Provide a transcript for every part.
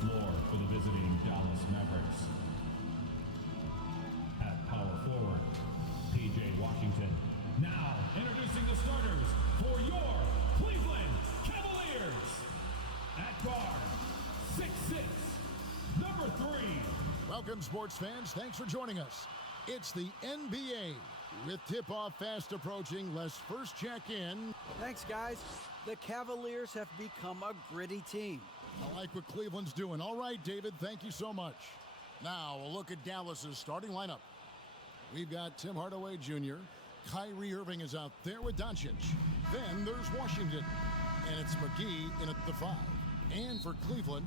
floor for the visiting Dallas Mavericks. At power forward, P.J. Washington. Now, introducing the starters for your Cleveland Cavaliers. At guard, 6'6", number 3. Welcome, sports fans. Thanks for joining us. It's the NBA. With tip-off fast approaching, let's first check in. Thanks, guys. The Cavaliers have become a gritty team. I like what Cleveland's doing. All right, David, thank you so much. Now, a look at Dallas's starting lineup. We've got Tim Hardaway Jr., Kyrie Irving is out there with Doncic. Then there's Washington, and it's McGee in at the 5. And for Cleveland,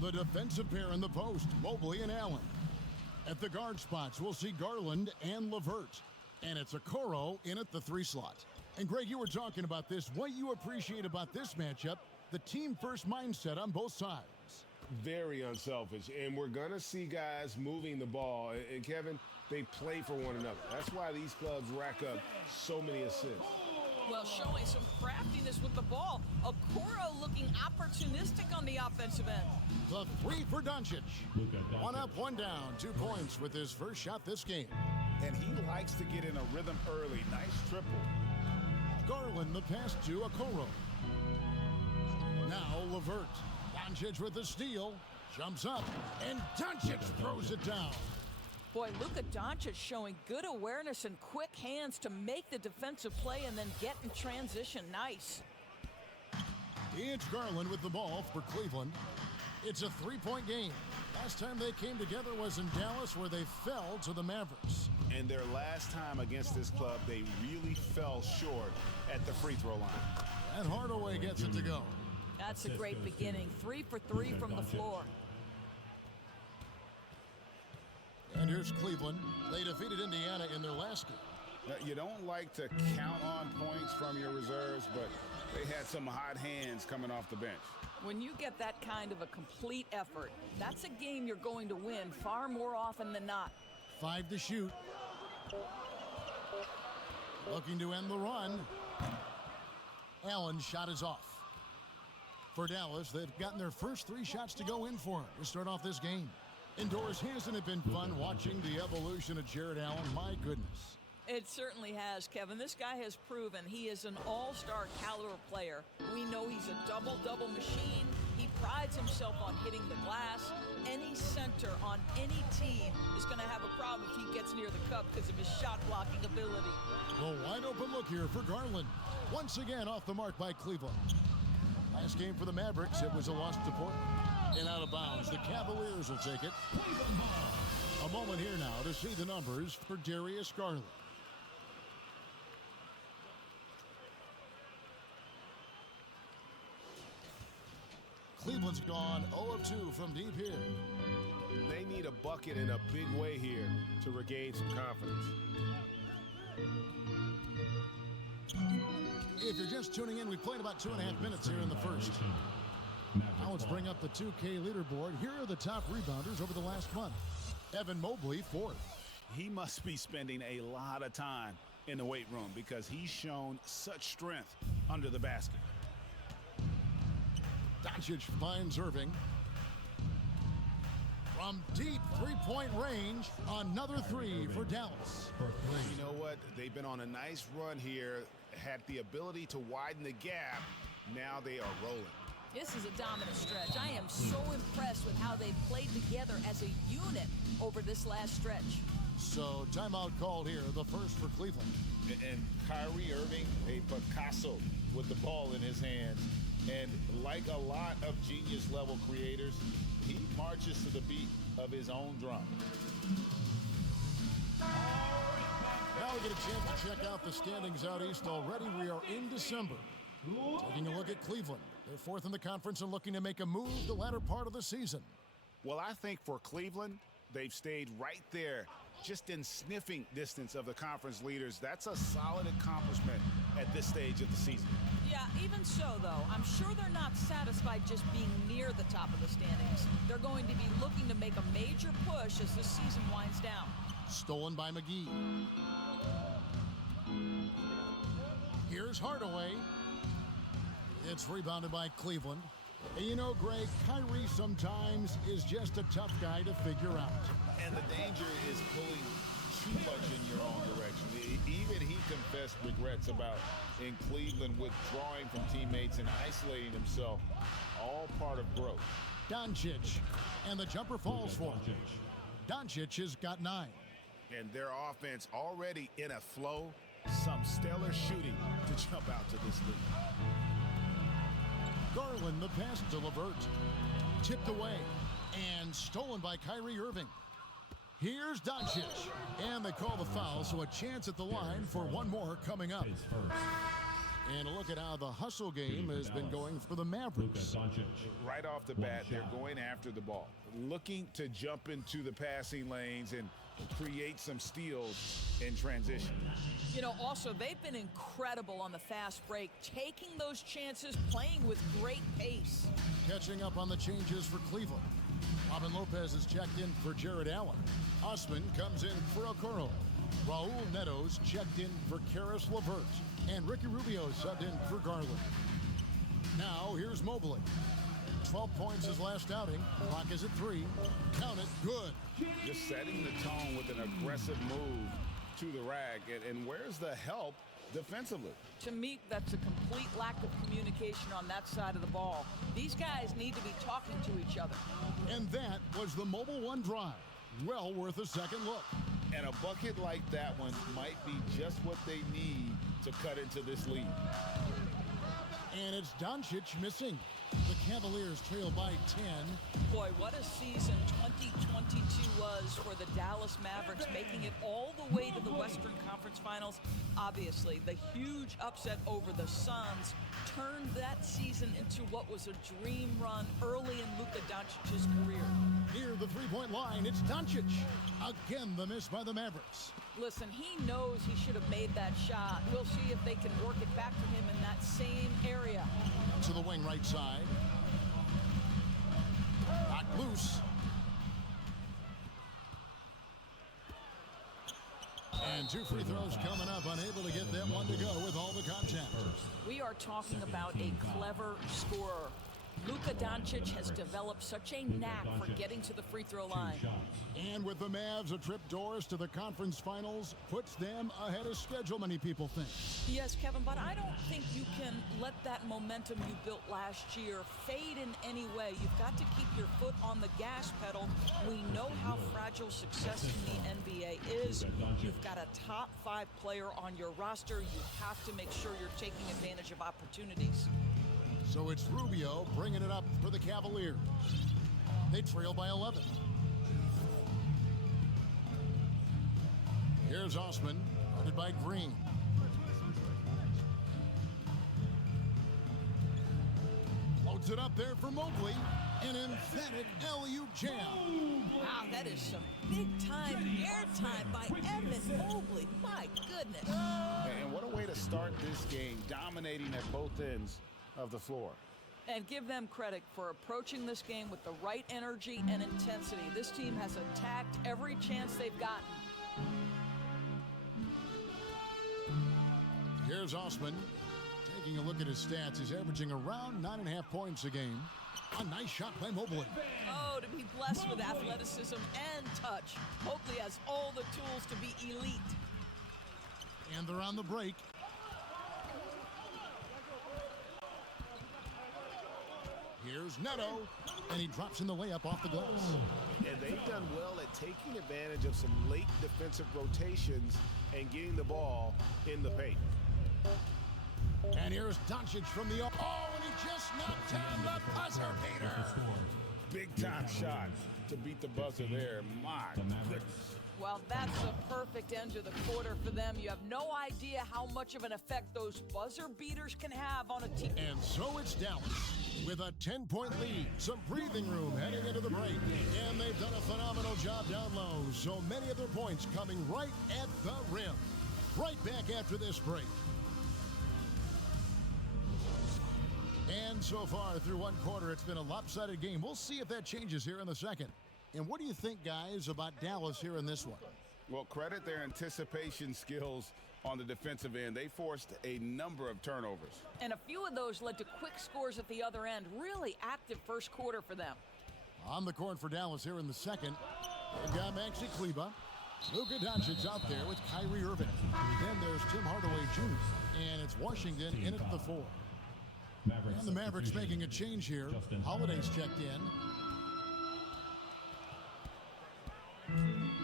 the defensive pair in the post, Mobley and Allen. At the guard spots, we'll see Garland and LeVert. And it's Okoro in at the 3 slot. And Greg, you were talking about this. What you appreciate about this matchup, the team-first mindset on both sides. Very unselfish. And we're going to see guys moving the ball. And Kevin, they play for one another. That's why these clubs rack up so many assists. Well, showing some craftiness with the ball. Okoro looking opportunistic on the offensive end. The 3 for Doncic. 1 up, 1 down. 2 points with his first shot this game. And he likes to get in a rhythm early. Nice triple. Garland the pass to Okoro. Now LeVert. Doncic with the steal. Jumps up. And Doncic throws it down. Boy, Luka Doncic showing good awareness and quick hands to make the defensive play and then get in transition. Nice. It's Garland with the ball for Cleveland. It's a 3-point game. Last time they came together was in Dallas, where they fell to the Mavericks. And their last time against this club, they really fell short at the free throw line. And Hardaway gets it to go. That's a great beginning. 3 for 3 from the floor. And here's Cleveland. They defeated Indiana in their last game. Now, you don't like to count on points from your reserves, but they had some hot hands coming off the bench. When you get that kind of a complete effort, that's a game you're going to win far more often than not. 5 to shoot. Looking to end the run. Allen's shot is off. For Dallas, they've gotten their first 3 shots to go in for him to start off this game. Indoors, hasn't it been fun watching the evolution of Jared Allen? My goodness. It certainly has, Kevin. This guy has proven he is an all-star caliber player. We know he's a double-double machine. He prides himself on hitting the glass. Any center on any team is going to have a problem if he gets near the cup because of his shot-blocking ability. Well, wide open look here for Garland. Once again off the mark by Cleveland. Last game for the Mavericks, it was a loss to Portland. And out of bounds, the Cavaliers will take it. A moment here now to see the numbers for Darius Garland. Cleveland's gone 0 of 2 from deep here. They need a bucket in a big way here to regain some confidence. If you're just tuning in, we played about 2.5 minutes here in the first. Now let's bring up the 2K leaderboard. Here are the top rebounders over the last month. Evan Mobley, 4th. He must be spending a lot of time in the weight room because he's shown such strength under the basket. Doncic finds Irving. From deep 3-point range, another 3 for Dallas. You know what? They've been on a nice run here, had the ability to widen the gap. Now they are rolling. This is a dominant stretch. I am so impressed with how they played together as a unit over this last stretch. So timeout called here, the first for Cleveland. And Kyrie Irving, a Picasso with the ball in his hands. And like a lot of genius-level creators, he marches to the beat of his own drum. Now we get a chance to check out the standings out east already. We are in December. Taking a look at Cleveland. They're 4th in the conference and looking to make a move the latter part of the season. Well, I think for Cleveland, they've stayed right there, just in sniffing distance of the conference leaders. That's a solid accomplishment at this stage of the season. Yeah, even so, though, I'm sure they're not satisfied just being near the top of the standings. They're going to be looking to make a major push as the season winds down. Stolen by McGee. Here's Hardaway. It's rebounded by Cleveland. And you know, Greg, Kyrie sometimes is just a tough guy to figure out. And the danger is pulling too much in your own direction. Even he confessed regrets about in Cleveland withdrawing from teammates and isolating himself. All part of growth. Doncic, and the jumper falls for him. Doncic has got 9. And their offense already in a flow. Some stellar shooting to jump out to this lead. Garland, the pass to LeVert. Tipped away and stolen by Kyrie Irving. Here's Doncic, and they call the foul, so a chance at the line for one more coming up. And a look at how the hustle game has been going for the Mavericks. Right off the bat, they're going after the ball, looking to jump into the passing lanes and create some steals in transition. You know, also, they've been incredible on the fast break, taking those chances, playing with great pace. Catching up on the changes for Cleveland. Robin Lopez is checked in for Jared Allen. Osman comes in for Okoro. Raul Neto's checked in for Karis LeVert. And Ricky Rubio subbed in for Garland. Now, here's Mobley. 12 points his last outing. Clock is at 3. Count it. Good. Just setting the tone with an aggressive move to the rack. And where's the help defensively? To me, that's a complete lack of communication on that side of the ball. These guys need to be talking to each other. And that was the Mobile One drive. Well worth a second look. And a bucket like that one might be just what they need to cut into this lead. And it's Doncic missing. The Cavaliers trail by 10. Boy, what a season 2022 was for the Dallas Mavericks, making it all the way to the Western Conference Finals. Obviously, the huge upset over the Suns turned that season into what was a dream run early in Luka Doncic's career. Near the three-point line, it's Doncic. Again, the miss by the Mavericks. Listen, he knows he should have made that shot. We'll see if they can work it back to him in that same area. To the wing right side. Not loose. And 2 free throws coming up. Unable to get that one to go with all the contact. We are talking about a clever scorer. Luka Doncic has developed such a knack for getting to the free throw line. And with the Mavs, a trip doors to the conference finals puts them ahead of schedule, many people think. Yes, Kevin, but I don't think you can let that momentum you built last year fade in any way. You've got to keep your foot on the gas pedal. We know how fragile success in the NBA is. You've got a top 5 player on your roster. You have to make sure you're taking advantage of opportunities. So it's Rubio bringing it up for the Cavaliers. They trail by 11. Here's Osman, guarded by Green. Loads it up there for Mobley. An emphatic LU jam. Wow, that is some big-time airtime by Evan Mobley. My goodness. And what a way to start this game, dominating at both ends of the floor. And give them credit for approaching this game with the right energy and intensity. This team has attacked every chance they've gotten. Here's Osman. Taking a look at his stats, he's averaging around 9.5 points a game. A nice shot by Mobley. Oh, to be blessed with athleticism and touch. Mobley has all the tools to be elite. And they're on the break. Here's Neto, and he drops in the layup off the glass. And they've done well at taking advantage of some late defensive rotations and getting the ball in the paint. And here's Doncic from the... Oh, and he just knocked down the buzzer beater. Big-time shot to beat the buzzer there. My goodness. Well, that's a perfect end to the quarter for them. You have no idea how much of an effect those buzzer beaters can have on a team. And so it's Dallas with a 10-point lead. Some breathing room heading into the break. And they've done a phenomenal job down low. So many of their points coming right at the rim. Right back after this break. And so far through one quarter, it's been a lopsided game. We'll see if that changes here in the second. And what do you think, guys, about Dallas here in this one? Well, credit their anticipation skills on the defensive end. They forced a number of turnovers. And a few of those led to quick scores at the other end. Really active first quarter for them. On the court for Dallas here in the second, they've got Maxi Kleber. Luka Doncic's out there with Kyrie Irving. Then there's Tim Hardaway Jr. And it's Washington in at the 4. And the Mavericks making a change here. Holiday's checked in.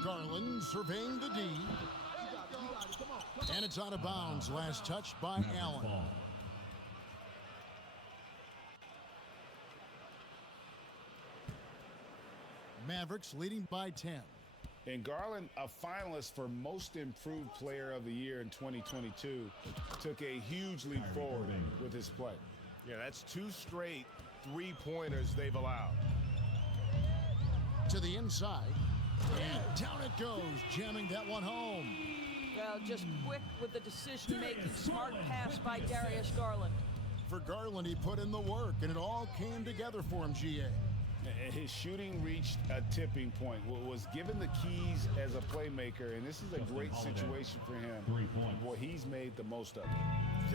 Garland surveying the D. And it's out of bounds. Last touch by Allen. Mavericks leading by 10. And Garland, a finalist for Most Improved Player of the Year in 2022, took a huge leap forward with his play. Yeah, that's 2 straight 3-pointers they've allowed. To the inside. And down it goes, jamming that one home. Well, just quick with the decision-making. Smart pass by Darius Garland. For Garland, he put in the work, and it all came together for him, GA. His shooting reached a tipping point, was given the keys as a playmaker, and this is a great situation for him. 3 points. Boy, he's made the most of it.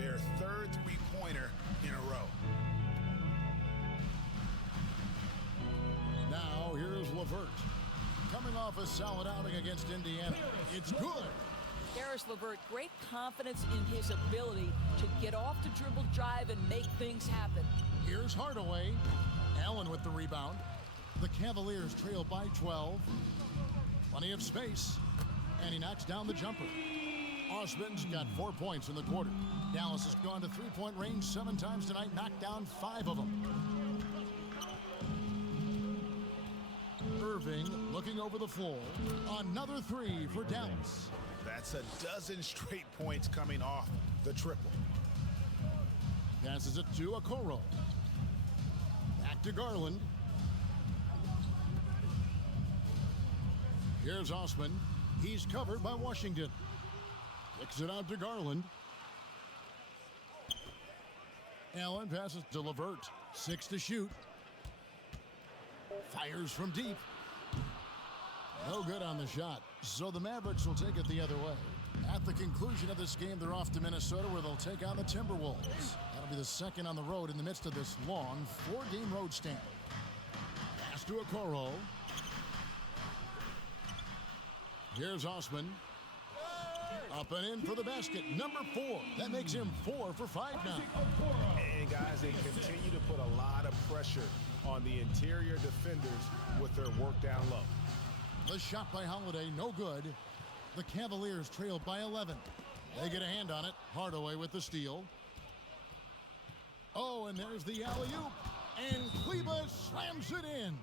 Their third three-pointer in a row. Now, here's LeVert. Coming off a solid outing against Indiana. It's good. Darius LeVert, great confidence in his ability to get off the dribble drive and make things happen. Here's Hardaway. Allen with the rebound. The Cavaliers trail by 12. Plenty of space. And he knocks down the jumper. Osman's got 4 points in the quarter. Dallas has gone to three-point range 7 times tonight, knocked down 5 of them. Irving looking over the floor. Another 3 for Dallas. That's a dozen straight points coming off the triple. Passes it to Okoro. Back to Garland. Here's Osman. He's covered by Washington. Kicks it out to Garland. Allen passes to LeVert. 6 to shoot. Fires from deep. No good on the shot. So the Mavericks will take it the other way. At the conclusion of this game, they're off to Minnesota where they'll take on the Timberwolves. That'll be the second on the road in the midst of this long 4-game road stand. Pass to Okoro. Here's Osman. Up and in for the basket. Number 4. That makes him 4 for 5 now. And guys, they continue to put a lot of pressure on the interior defenders with their work down low. The shot by Holiday, no good. The Cavaliers trail by 11. They get a hand on it. Hardaway with the steal. Oh, and there's the alley-oop. And Kleber slams it in.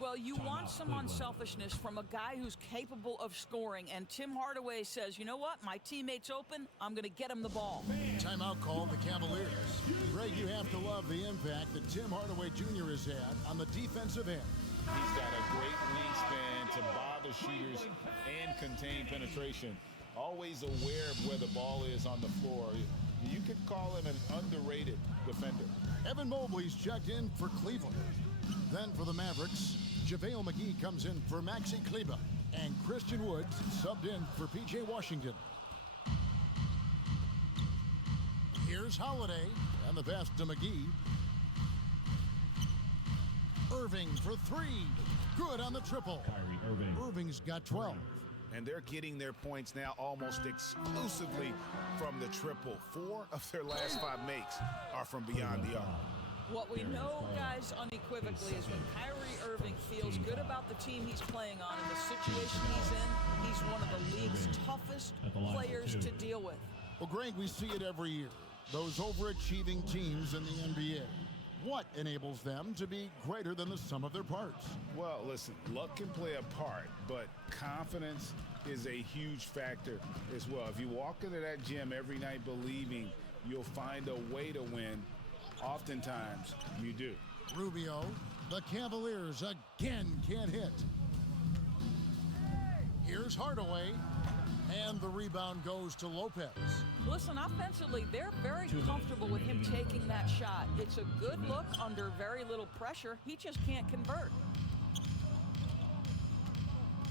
Well, you want some unselfishness from a guy who's capable of scoring. And Tim Hardaway says, you know what? My teammate's open. I'm going to get him the ball. Timeout called the Cavaliers. Greg, you have to love the impact that Tim Hardaway Jr. has had on the defensive end. He's got a great wingspan to bother shooters and contain penetration. Always aware of where the ball is on the floor. You could call him an underrated defender. Evan Mobley's checked in for Cleveland. Then for the Mavericks, JaVale McGee comes in for Maxi Kleber. And Christian Woods subbed in for P.J. Washington. Here's Holiday and the pass to McGee. Irving for 3. Good on the triple. Kyrie Irving. Irving's got 12. And they're getting their points now almost exclusively from the triple. 4 of their last 5 makes are from beyond the arc. What we know, guys, unequivocally is when Kyrie Irving feels good about the team he's playing on and the situation he's in, he's one of the league's toughest players to deal with. Well, Greg, we see it every year. Those overachieving teams in the NBA. What enables them to be greater than the sum of their parts? Well, listen, luck can play a part, but confidence is a huge factor as well. If you walk into that gym every night believing you'll find a way to win, oftentimes you do. Rubio, the Cavaliers again can't hit. Here's Hardaway, and the rebound goes to Lopez. Listen, offensively, they're very comfortable with him taking that shot. It's a good look under very little pressure. He just can't convert.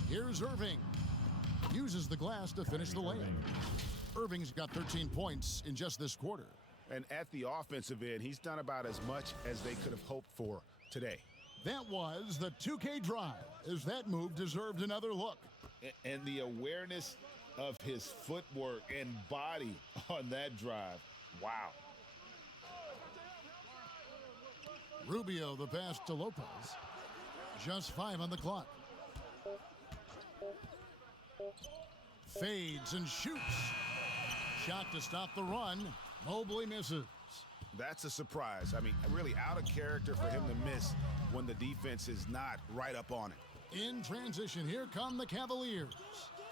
Here's Irving. Uses the glass to finish the layup. Irving's got 13 points in just this quarter. And at the offensive end, he's done about as much as they could have hoped for today. That was the 2K drive, as that move deserved another look. And the awareness of his footwork and body on that drive. Wow. Rubio, the pass to Lopez. Just 5 on the clock. Fades and shoots. Shot to stop the run. Mobley misses. That's a surprise. I mean, really out of character for him to miss when the defense is not right up on it. In transition, here come the Cavaliers.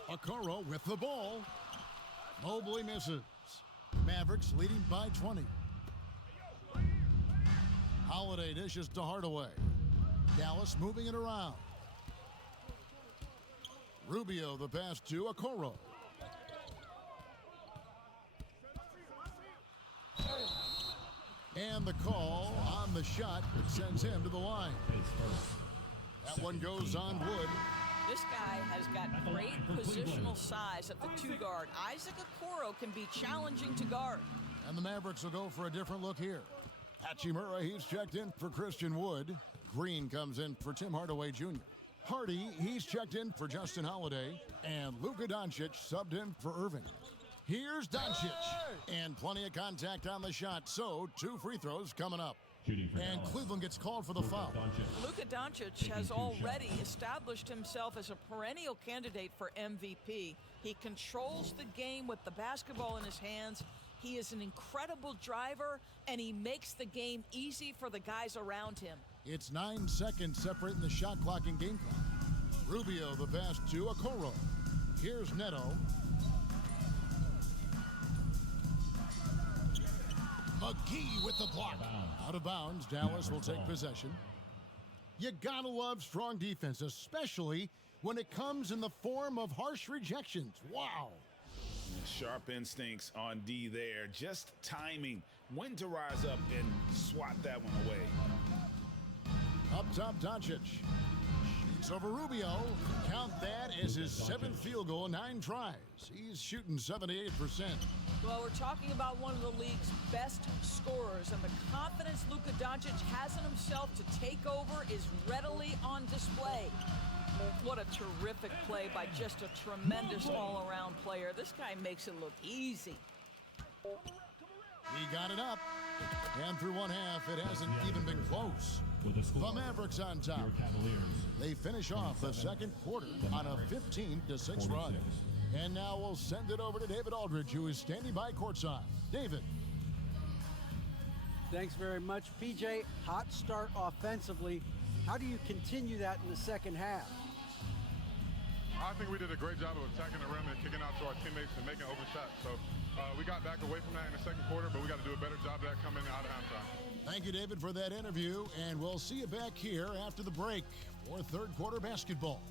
Okoro with the ball. Mobley misses. Mavericks leading by 20. Holiday dishes to Hardaway. Dallas moving it around. Rubio, the pass to Okoro. And the call on the shot sends him to the line. That one goes on wood. This guy has got great positional size at the 2 guard. Isaac Okoro can be challenging to guard. And the Mavericks will go for a different look here. Hachimura, he's checked in for Christian Wood. Green comes in for Tim Hardaway Jr. Hardy, he's checked in for Justin Holiday. And Luka Doncic subbed in for Irving. Here's Doncic. And plenty of contact on the shot, so 2 free throws coming up. And Cleveland gets called for the foul. Luka Doncic has already established himself as a perennial candidate for MVP. He controls the game with the basketball in his hands. He is an incredible driver, and he makes the game easy for the guys around him. It's 9 seconds separating the shot clock and game clock. Rubio, the pass to Okoro. Here's Neto. McGee with the block. Out of bounds, Dallas will take possession. You gotta love strong defense, especially when it comes in the form of harsh rejections. Wow. Sharp instincts on D there. Just timing when to rise up and swat that one away. Up top, Doncic. Shoots over Rubio. Count that as his 7th field goal, 9 tries. He's shooting 78%. Well, we're talking about one of the league's best scorers, and the confidence Luka Doncic has in himself to take over is readily on display. What a terrific play by just a tremendous all-around player. This guy makes it look easy. He got it up. And through one half, it hasn't even been close. The Mavericks on top. They finish off the second quarter on a 15-6 run. And now we'll send it over to David Aldridge, who is standing by courtside. David. Thanks very much, PJ. Hot start offensively. How do you continue that in the second half? I think we did a great job of attacking the rim and kicking out to our teammates and making open shots. So we got back away from that in the second quarter, but we got to do a better job of that coming out of halftime. Thank you, David, for that interview, and we'll see you back here after the break for third quarter basketball.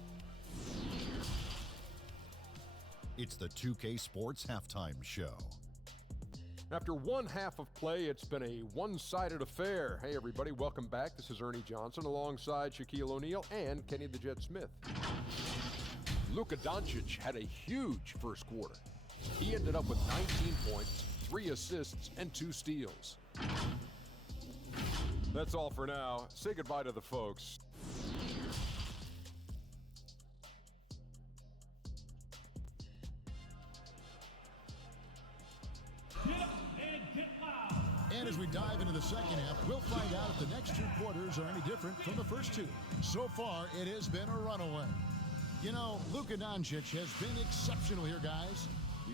It's the 2K Sports Halftime Show. After one half of play, it's been a one-sided affair. Hey, everybody, welcome back. This is Ernie Johnson alongside Shaquille O'Neal and Kenny the Jet Smith. Luka Doncic had a huge first quarter. He ended up with 19 points, 3 assists, and 2 steals. That's all for now. Say goodbye to the folks. And as we dive into the second half, we'll find out if the next 2 quarters are any different from the first 2. So far, it has been a runaway. You know, Luka Doncic has been exceptional here, guys.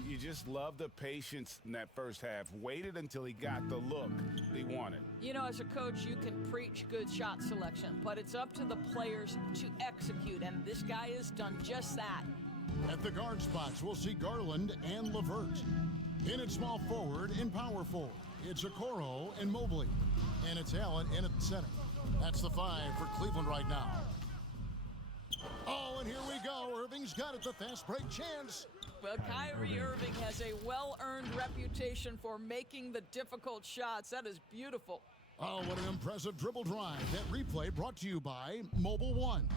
You just love the patience in that first half. Waited until he got the look he wanted. You know, as a coach, you can preach good shot selection, but it's up to the players to execute, and this guy has done just that. At the guard spots, we'll see Garland and LeVert. In at small forward and power forward, it's Okoro and Mobley. And it's Allen in at the center. That's the 5 for Cleveland right now. Oh, and here we go. Irving's got it, the fast break chance. Well, Kyrie Irving has a well-earned reputation for making the difficult shots. That is beautiful. Oh, what an impressive dribble drive. That replay brought to you by Mobile One.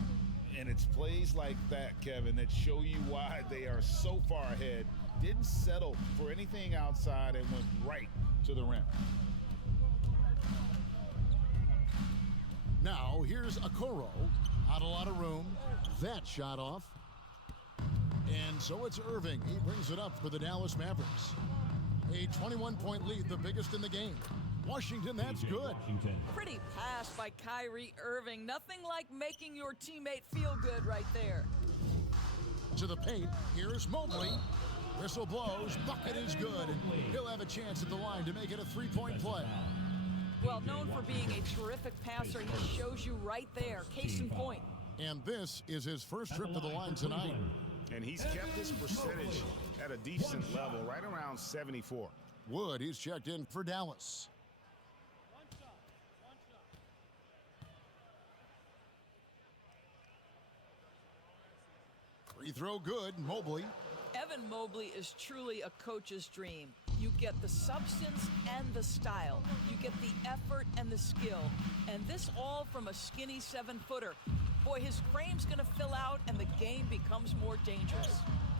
And it's plays like that, Kevin, that show you why they are so far ahead Didn't settle for anything outside and went right to the rim. Now here's Okoro. Not a lot of room. That shot off. And so it's Irving. He brings it up for the Dallas Mavericks. A 21-point lead, the biggest in the game. Washington, that's good. Pretty pass by Kyrie Irving. Nothing like making your teammate feel good right there. To the paint, here's Mobley. Whistle blows, bucket is good, and he'll have a chance at the line to make it a three-point play. Well, known for being a terrific passer, he shows you right there. Case in point. And this is his first trip to the line tonight. And he's kept his percentage at a decent level, right around 74. Wood, he's checked in for Dallas. Free throw good, Mobley. Evan Mobley is truly a coach's dream. You get the substance and the style. You get the effort and the skill. And this all from a skinny 7-footer. Boy, his frame's going to fill out and the game becomes more dangerous.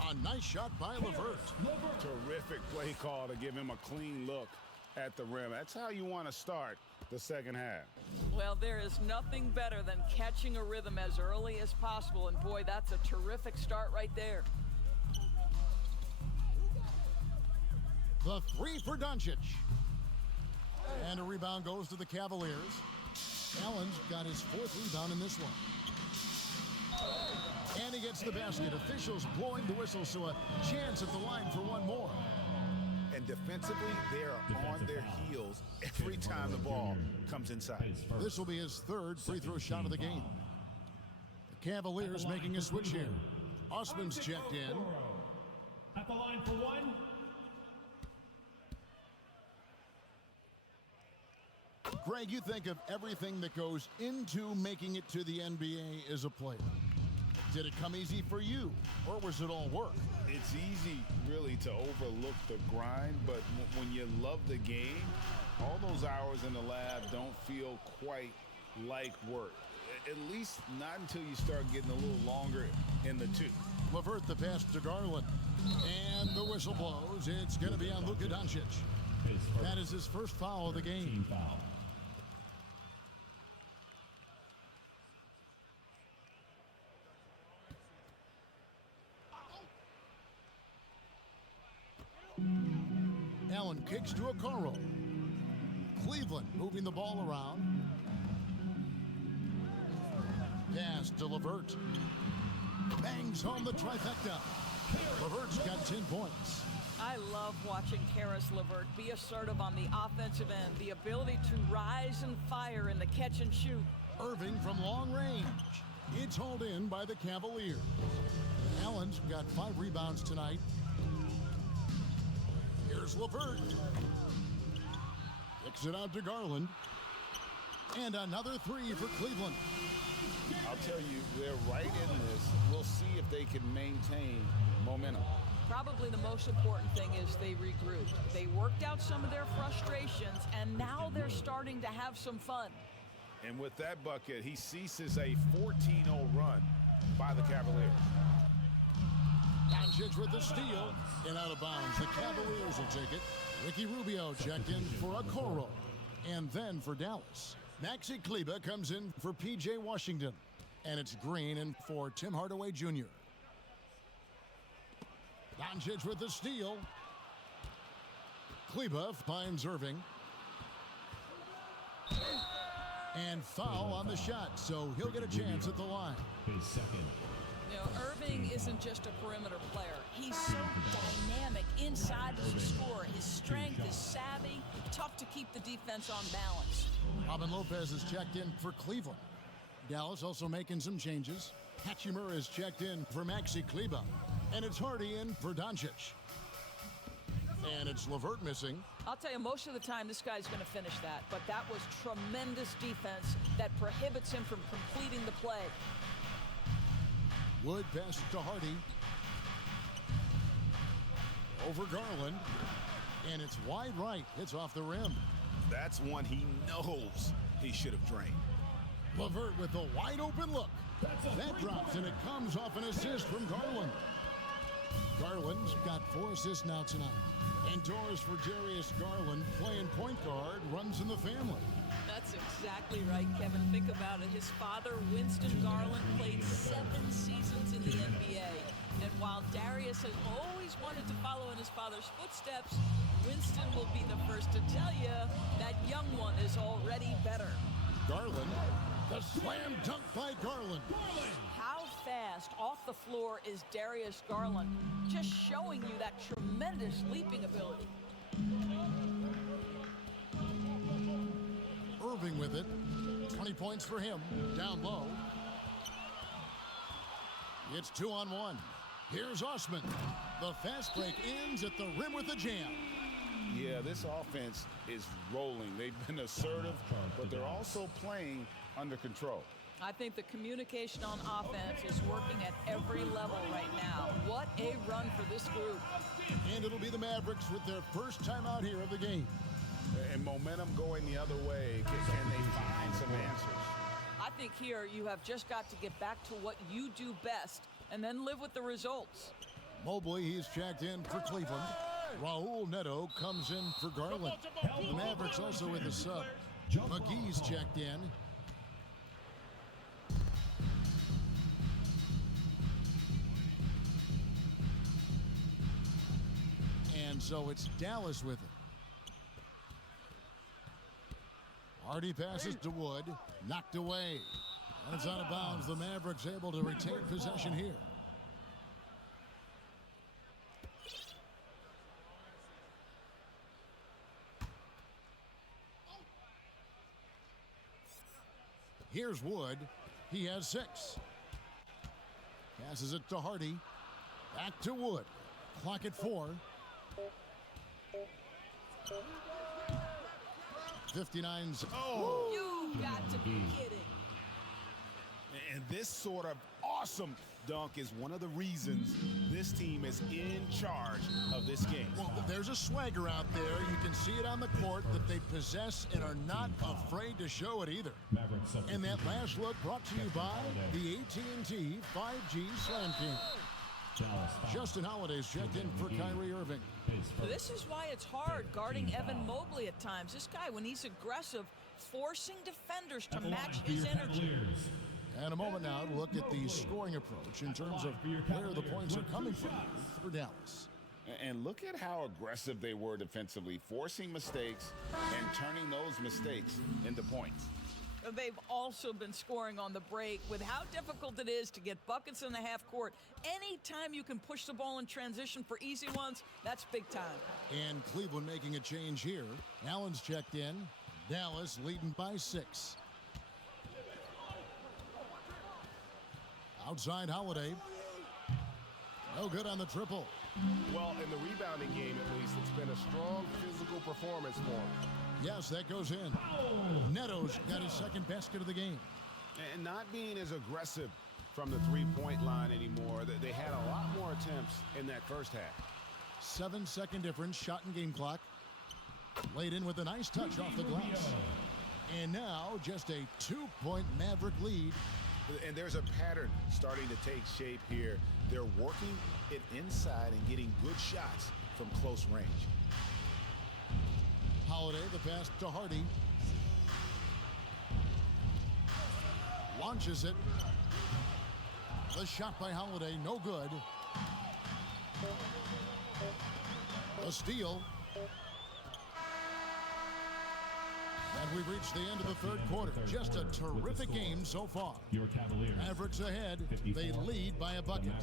A nice shot by LeVert. Terrific play call to give him a clean look at the rim. That's how you want to start the second half. Well, there is nothing better than catching a rhythm as early as possible. And boy, that's a terrific start right there. The three for Doncic. And a rebound goes to the Cavaliers. Allen's got his fourth rebound in this one. And he gets the basket. Officials blowing the whistle, so a chance at the line for one more. And defensively, they're on their heels every time the ball comes inside. This will be his third free throw shot of the game. The Cavaliers making a switch here. Osman's checked in. At the line for one. Greg, you think of everything that goes into making it to the NBA as a player. Did it come easy for you, or was it all work? It's easy, really, to overlook the grind, but when you love the game, all those hours in the lab don't feel quite like work. At least not until you start getting a little longer in the tooth. LeVert the pass to Garland. And the whistle blows. It's going to be on Luka Doncic. That is his first foul of the game. Allen kicks to Okoro. Cleveland moving the ball around. Pass to LeVert. Bangs home the trifecta. LeVert's got 10 points. I love watching Karis LeVert be assertive on the offensive end. The ability to rise and fire in the catch and shoot. Irving from long range. It's hauled in by the Cavaliers. Allen's got 5 rebounds tonight. Here's LeVert. Kicks it out to Garland. And another 3 for Cleveland. I'll tell you, they're right in this. We'll see if they can maintain momentum. Probably the most important thing is they regrouped. They worked out some of their frustrations, and now they're starting to have some fun. And with that bucket, he ceases a 14-0 run by the Cavaliers. Doncic with the steal and out of bounds. The Cavaliers will take it. Ricky Rubio checked in for Okoro. And then for Dallas, Maxi Kleber comes in for P.J. Washington. And it's Green in for Tim Hardaway Jr. Doncic with the steal. Kleber finds Irving. And foul on the shot, so he'll get a chance at the line. His second. You know, Irving isn't just a perimeter player. He's so dynamic inside as a scorer. His strength is savvy, tough to keep the defense on balance. Robin Lopez is checked in for Cleveland. Dallas also making some changes. Hachimura is checked in for Maxi Kleber. And it's Hardy in for Doncic. And it's LeVert missing. I'll tell you, most of the time this guy's going to finish that. But that was tremendous defense that prohibits him from completing the play. Wood passes to Hardy. Over Garland. And it's wide right. Hits off the rim. That's one he knows he should have drained. LeVert with the wide open look. That drops, and it comes off an assist from Garland. Garland's got 4 assists now tonight. And Doris for Darius Garland, playing point guard, runs in the family. That's exactly right, Kevin. Think about it. His father, Winston Garland, played 7 seasons in the NBA. And while Darius has always wanted to follow in his father's footsteps, Winston will be the first to tell you that young one is already better. Garland, the slam dunk by Garland. How fast off the floor is Darius Garland? Just showing you that tremendous leaping ability. Irving with it. 20 points for him. Down low. It's 2-on-1. Here's Osman. The fast break ends at the rim with a jam. Yeah, this offense is rolling. They've been assertive, but they're also playing under control. I think the communication on offense is working at every level right now. What a run for this group. And it'll be the Mavericks with their first time out here of the game. And momentum going the other way. Can they find some answers? I think here you have just got to get back to what you do best and then live with the results. Mobley, he's checked in for Cleveland. Raul Neto comes in for Garland. The Mavericks also with a sub. McGee's checked in. And so it's Dallas with it. Hardy passes to Wood. Knocked away. And it's out of bounds. The Mavericks able to retain possession here. Here's Wood. He has 6. Passes it to Hardy. Back to Wood. Clock at 4. 59's. Oh! You got to be kidding. And this sort of awesome dunk is one of the reasons this team is in charge of this game. Well, there's a swagger out there. You can see it on the court that they possess and are not afraid to show it either. And that last look brought to you by the AT&T 5G Slam King. Justin Holiday's checked in for Kyrie Irving. This is why it's hard guarding Evan Mobley at times. This guy, when he's aggressive, forcing defenders to match his energy. And a moment now to look at the scoring approach in terms of where the points are coming from for Dallas. And look at how aggressive they were defensively, forcing mistakes and turning those mistakes into points. They've also been scoring on the break. With how difficult it is to get buckets in the half court, anytime you can push the ball in transition for easy ones, that's big time. And Cleveland making a change here. Allen's checked in. Dallas leading by 6. Outside Holiday. No good on the triple. Well, in the rebounding game, at least, it's been a strong physical performance for him. Yes, that goes in. Neto's got his second basket of the game. And not being as aggressive from the three-point line anymore. They had a lot more attempts in that first half. 7-second difference, shot and game clock. Laid in with a nice touch off the glass. And now just a 2-point Maverick lead. And there's a pattern starting to take shape here. They're working it inside and getting good shots from close range. Holiday, the pass to Hardy. Launches it. The shot by Holiday, no good. A steal. And we've reached the end of the third quarter. Just a terrific game so far. Your Cavaliers. Mavericks ahead. They lead by a bucket.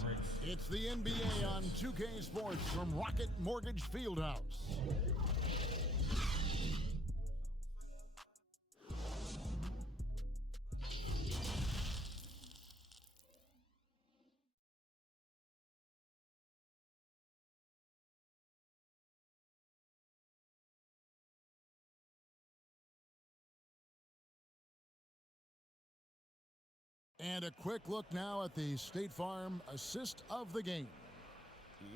It's the NBA on 2K Sports from Rocket Mortgage Fieldhouse. And a quick look now at the State Farm assist of the game.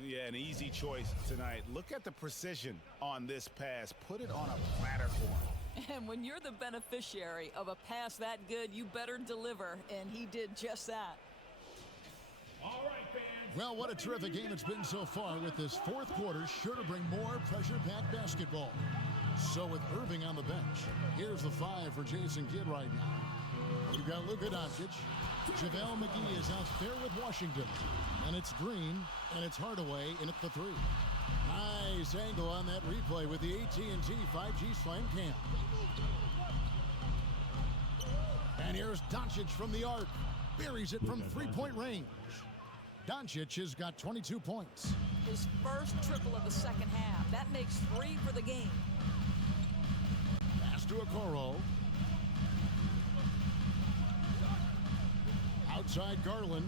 Yeah, an easy choice tonight. Look at the precision on this pass. Put it on a platter for him. And when you're the beneficiary of a pass that good, you better deliver, and he did just that. All right, fans, Well, what a terrific game it's been so far, with this fourth quarter sure to bring more pressure-packed basketball. So with Irving on the bench, here's the 5 for Jason Kidd right now. We've got Luka Doncic. JaVale McGee is out there with Washington. And it's Green, and it's Hardaway in at the 3. Nice angle on that replay with the AT&T 5G Slam Cam. And here's Doncic from the arc. Buries it from three-point range. Doncic has got 22 points. His first triple of the second half. That makes 3 for the game. Pass to Okoro. Outside Garland.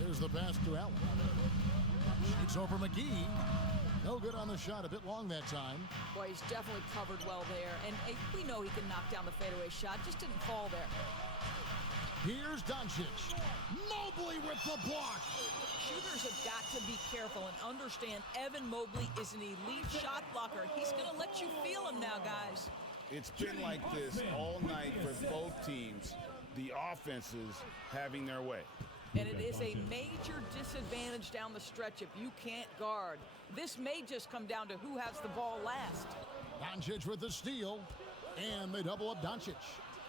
There's the pass to Allen. Shoots over McGee. No good on the shot, a bit long that time. Boy, he's definitely covered well there. And we know he can knock down the fadeaway shot. Just didn't fall there. Here's Doncic. Mobley with the block. Shooters have got to be careful and understand Evan Mobley is an elite shot blocker. He's going to let you feel him now, guys. It's been like this all night for both teams. The offenses having their way. And it is a major disadvantage down the stretch if you can't guard. This may just come down to who has the ball last. Doncic with the steal. And they double up Doncic.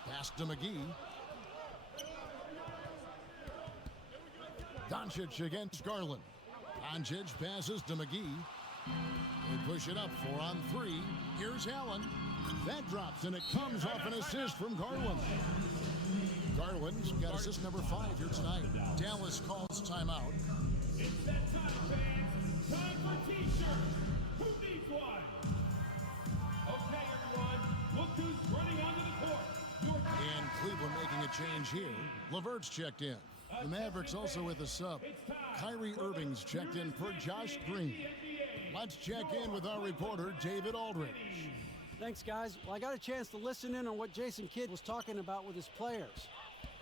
Pass to McGee. Doncic against Garland. Doncic passes to McGee. They push it up 4 on 3. Here's Allen. That drops, and it comes off an assist from Garland. Garland's got assist number 5 here tonight. Dallas calls timeout. It's that time, fans. Time for T-shirts. Who needs one? Okay, everyone. Look who's running onto the court. And Cleveland making a change here. LeVert's checked in. The Mavericks also with a sub. Kyrie Irving's checked in for Josh Green. Let's check in with our reporter, David Aldridge. Thanks, guys. Well, I got a chance to listen in on what Jason Kidd was talking about with his players.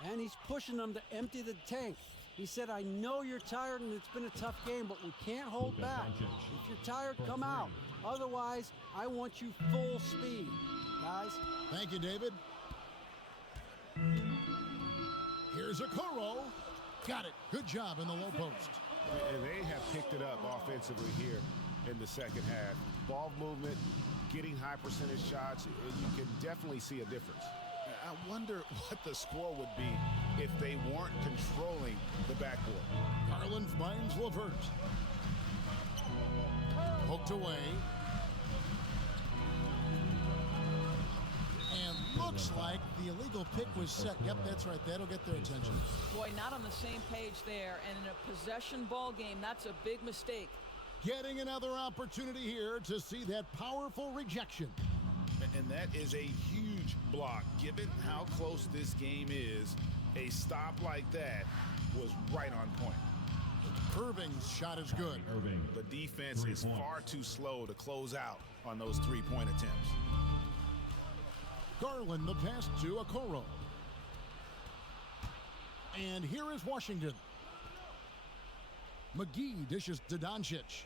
And he's pushing them to empty the tank. He said, I know you're tired and it's been a tough game, but we can't hold back. If you're tired, come out. Otherwise, I want you full speed, guys. Thank you, David. Here's Okoro. Got it. Good job in the low post. And they have picked it up offensively here in the second half. Ball movement, getting high percentage shots, you can definitely see a difference. I wonder what the score would be if they weren't controlling the backboard. Garland finds LeVert. Poked away. And looks like the illegal pick was set. Yep, that's right. That'll get their attention. Boy, not on the same page there. And in a possession ball game, that's a big mistake. Getting another opportunity here to see that powerful rejection. And that is a huge block. Given how close this game is, a stop like that was right on point. Irving's shot is good. Irving. The defense is far too slow to close out on those three-point attempts. Garland the pass to Okoro. And here is Washington. McGee dishes to Doncic.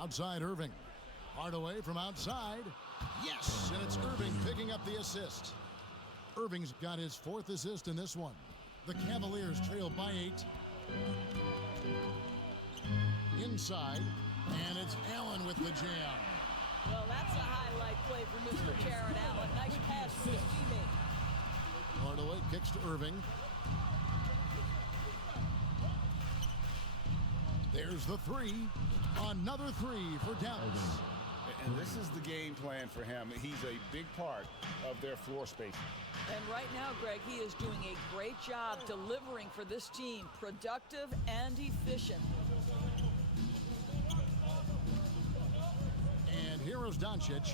Outside Irving. Hardaway from outside. Yes, and it's Irving picking up the assist. Irving's got his 4th assist in this one. The Cavaliers trail by 8. Inside, and it's Allen with the jam. Well, that's a highlight play for Mr. Jared Allen. Nice pass from his teammate. Hardaway kicks to Irving. There's the 3. Another 3 for Dallas. And this is the game plan for him. He's a big part of their floor spacing. And right now, Greg, he is doing a great job delivering for this team. Productive and efficient. And here is Doncic.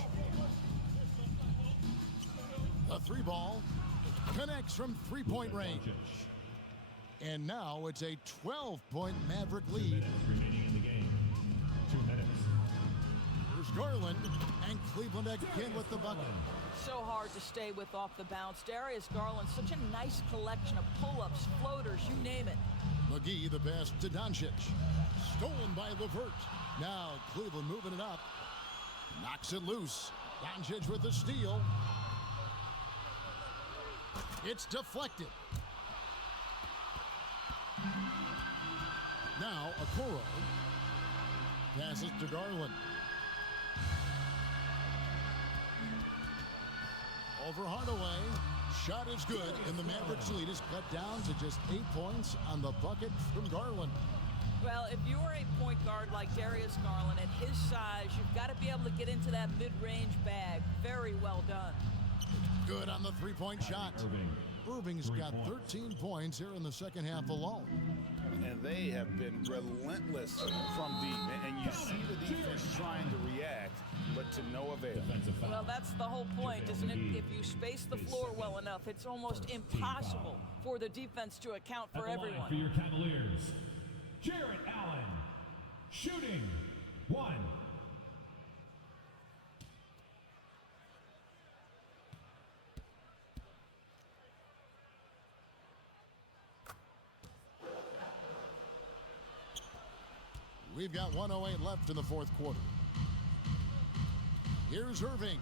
A 3 ball connects from 3-point range. And now it's a 12-point Maverick lead. Remaining in the game. 2 minutes. Here's Garland, and Cleveland again with the bucket. So hard to stay with off the bounce. Darius Garland, such a nice collection of pull-ups, floaters, you name it. McGee the pass to Doncic. Stolen by LeVert. Now Cleveland moving it up. Knocks it loose. Doncic with the steal. It's deflected. Now, Okoro passes to Garland. Over Hardaway. Shot is good, and the Mavericks lead is cut down to just 8 points on the bucket from Garland. Well, if you're a point guard like Darius Garland, at his size, you've got to be able to get into that mid-range bag. Very well done. Good on the three-point shot. Irving's got 13 points here in the second half alone. And they have been relentless from deep. And you see the defense trying to react, but to no avail. Well, that's the whole point, isn't it? If you space the floor well enough, it's almost impossible for the defense to account for everyone. For your Cavaliers, Jarrett Allen, shooting 1. We've got 1:08 left in the fourth quarter. Here's Irving.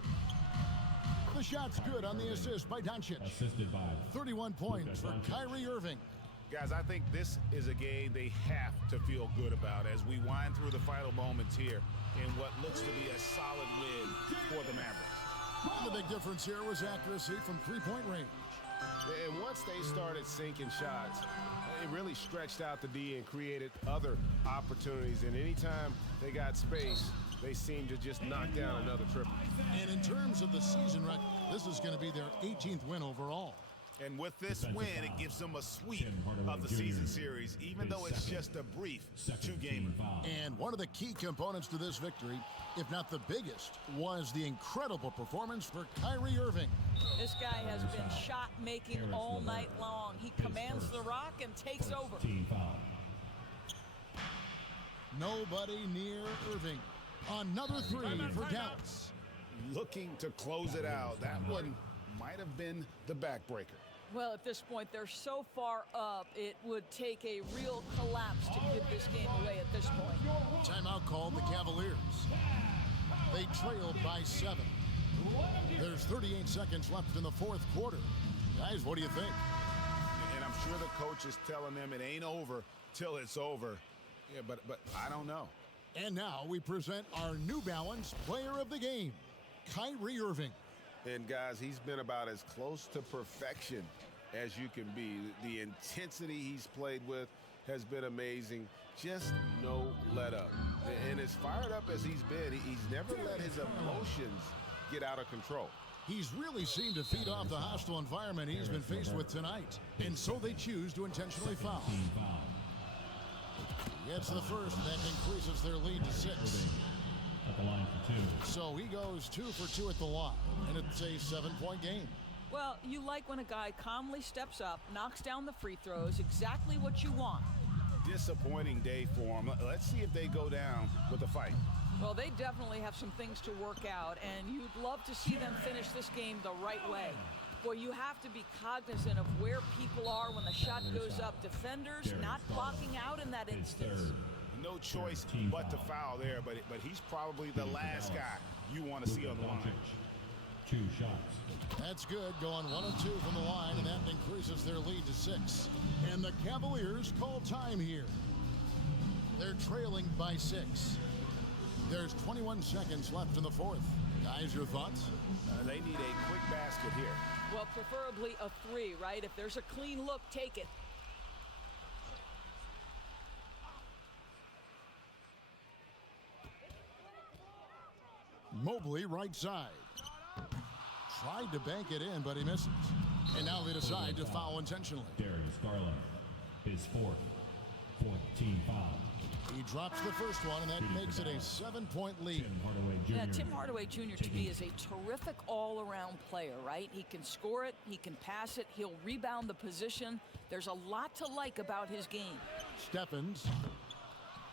The shot's good on the assist by Doncic. Assisted by 31 points for Kyrie Irving. Guys, I think this is a game they have to feel good about as we wind through the final moments here in what looks to be a solid win for the Mavericks. The big difference here was accuracy from three-point range. And once they started sinking shots, it really stretched out the D and created other opportunities. And anytime they got space, they seemed to just knock down another triple. And in terms of the season record, this is going to be their 18th win overall. And with this win, it gives them a sweep of the season series, even though it's just a brief two-gamer. And one of the key components to this victory, if not the biggest, was the incredible performance for Kyrie Irving. This guy has been shot-making all night long. He commands the rock and takes over. Nobody near Irving. Another three for Dallas. Looking to close it out. That one might have been the backbreaker. Well, at this point, they're so far up, it would take a real collapse to give this game away at this point. Timeout called the Cavaliers. They trailed by 7. There's 38 seconds left in the fourth quarter. Guys, what do you think? And I'm sure the coach is telling them it ain't over till it's over. Yeah, but I don't know. And now we present our New Balance Player of the Game, Kyrie Irving. And guys, he's been about as close to perfection as you can be. The intensity he's played with has been amazing. Just no let up. And as fired up as he's been, he's never let his emotions get out of control. He's really seemed to feed off the hostile environment he's been faced with tonight. And so they choose to intentionally foul. Gets the first, and that increases their lead to 6. At the line for 2. So he goes 2 for 2 at the line, and it's a 7-point game. Well, you like when a guy calmly steps up, knocks down the free throws, exactly what you want. Disappointing day for him. Let's see if they go down with a fight. Well, they definitely have some things to work out, and you'd love to see them finish this game the right way. Boy, you have to be cognizant of where people are when the shot goes up. Defenders not blocking out in that instance. No choice but to foul there, but he's probably the last guy you want to see on the line. 2 shots. That's good, going 1 of 2 from the line, and that increases their lead to 6. And the Cavaliers call time here. They're trailing by 6. There's 21 seconds left in the fourth. Guys, your thoughts? They need a quick basket here. Well, preferably a 3, right? If there's a clean look, take it. Mobley, right side. Tried to bank it in, but he misses. And now they decide to foul intentionally. Darius Garland, his fourth team foul. He drops the first one, and that makes it a 7-point lead. Tim Hardaway Jr. to me is a terrific all-around player, right? He can score it, he can pass it, he'll rebound the position. There's a lot to like about his game. Stephens,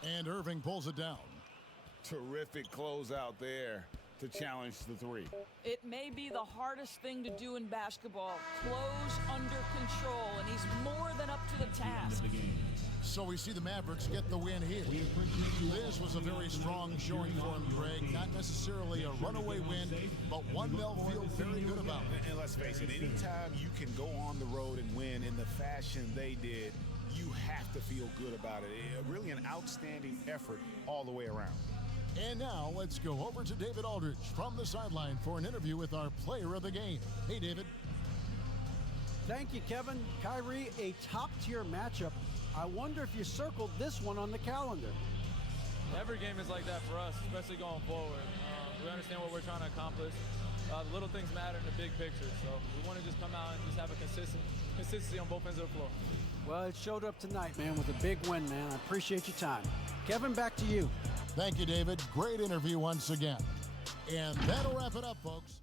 and Irving pulls it down. Terrific closeout there. to challenge the three. It may be the hardest thing to do in basketball. Close under control, and he's more than up to the task. So we see the Mavericks get the win here. This was a very strong showing for him, Greg. Not necessarily a runaway win, but one they'll feel very good about. And let's face it, anytime you can go on the road and win in the fashion they did, you have to feel good about it. Really an outstanding effort all the way around. And now let's go over to David Aldridge from the sideline for an interview with our player of the game. Hey, David. Thank you, Kevin. Kyrie, a top-tier matchup. I wonder if you circled this one on the calendar. Every game is like that for us, especially going forward. We understand what we're trying to accomplish. The little things matter in the big picture, so we want to just come out and just have a consistency on both ends of the floor. Well, it showed up tonight, man, with a big win, man. I appreciate your time. Kevin, back to you. Thank you, David. Great interview once again. And that'll wrap it up, folks.